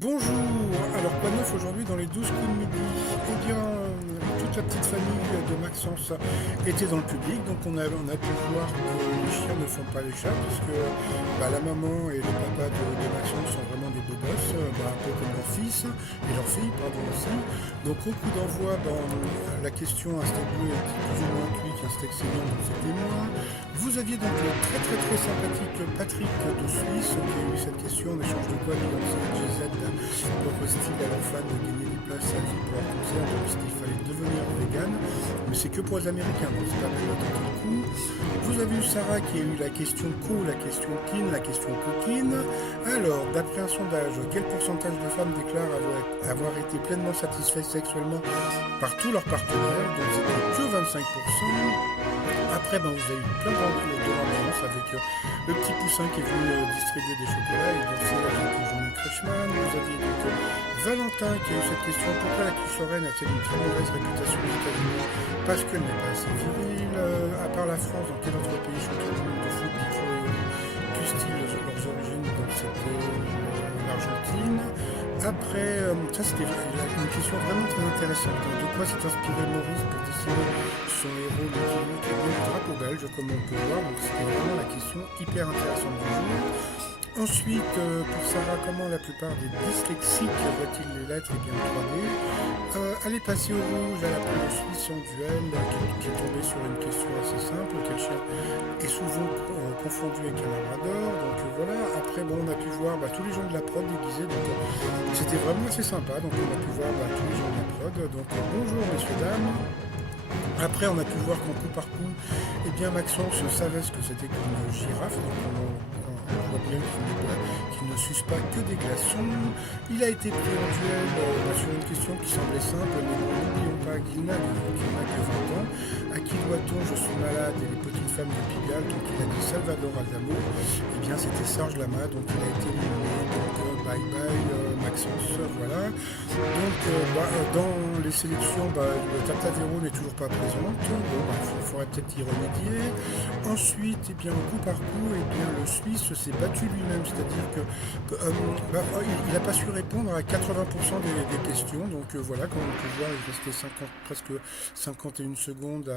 Bonjour, alors quoi de neuf aujourd'hui dans les 12 coups de midi? Eh bien, toute la petite famille de Maxence était dans le public, donc on a pu voir que les chiens ne font pas les chats, puisque la maman et le papa de Maxence sont vraiment des beaux gosses, un peu comme leur fils, et leur fille, pardon aussi. Donc au coup d'envoi, la question un steak bleu était plus ou moins cuit qu'un steak saignant, donc c'était moi. Vous aviez donc le très très très sympathique Patrick de Suisse qui a eu cette question en échange de quoi GZ propose-t-il à leurs fans de gagner des places à vie pour leur concert puisqu'il fallait devenir vegan. Mais c'est que pour les Américains, donc c'est pas pour tenter le coup. Vous avez eu Sarah qui a eu la question co, la question kin, la question coquine. Alors, d'après un sondage, quel pourcentage de femmes déclarent avoir été pleinement satisfaites sexuellement par tous leurs partenaires? Donc c'était que 25%. Après, vous avez eu plein d'ambiance avec le petit poussin qui est venu distribuer des chocolats et danser avec Jean-Luc Reichmann. Vous aviez donc Valentin qui a eu cette question: pourquoi la quiche Lorraine a-t-elle une très mauvaise réputation aux États-Unis? Parce qu'elle n'est pas assez virile. À part la France, dans quel autre pays champion du monde de foot puissent-ils leurs origines? Donc c'était l'Argentine. Après, ça c'était une question vraiment très intéressante. De quoi s'est inspiré Maurice pour dessiner son héros, le Kilo, qui est bien le drapeau belge, comme on peut voir. Donc c'était vraiment la question hyper intéressante du jour. Ensuite, pour Sarah, comment la plupart des dyslexiques voient-ils les lettres? Et bien 3D. Elle est passée au rouge, elle a pris le Suisse en duel, qui est tombé sur une question assez simple: quel chien est souvent confondu avec un labrador? Donc voilà. Après, on a pu voir tous les gens de la prod déguisés, donc c'était vraiment assez sympa. Donc on a pu voir tous les gens de la prod. Donc bonjour messieurs dames. Après, on a pu voir qu'en coup par coup, Maxence savait ce que c'était qu'une girafe. Donc on voit bien qu'il ne suce pas que des glaçons. Il a été pris en duel sur une question qui semblait simple, mais n'oublions pas qu'il n'a que 20 ans. À qui doit-on Je suis malade et les petites femmes de Pigalle? Donc il a dit Salvador Aldamo. C'était Serge Lama, donc il a été éliminé. Donc bye bye Maxence, voilà. Donc dans les sélections, le Tatavero n'est toujours pas présente. Il faudrait peut-être y remédier. Ensuite, au coup par coup, le Suisse s'est battu lui-même, c'est-à-dire il n'a pas su répondre à 80% des questions. Donc voilà, comme on peut voir, il restait presque 51 secondes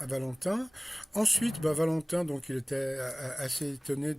à Valentin. Ensuite, Valentin, donc il était assez étonné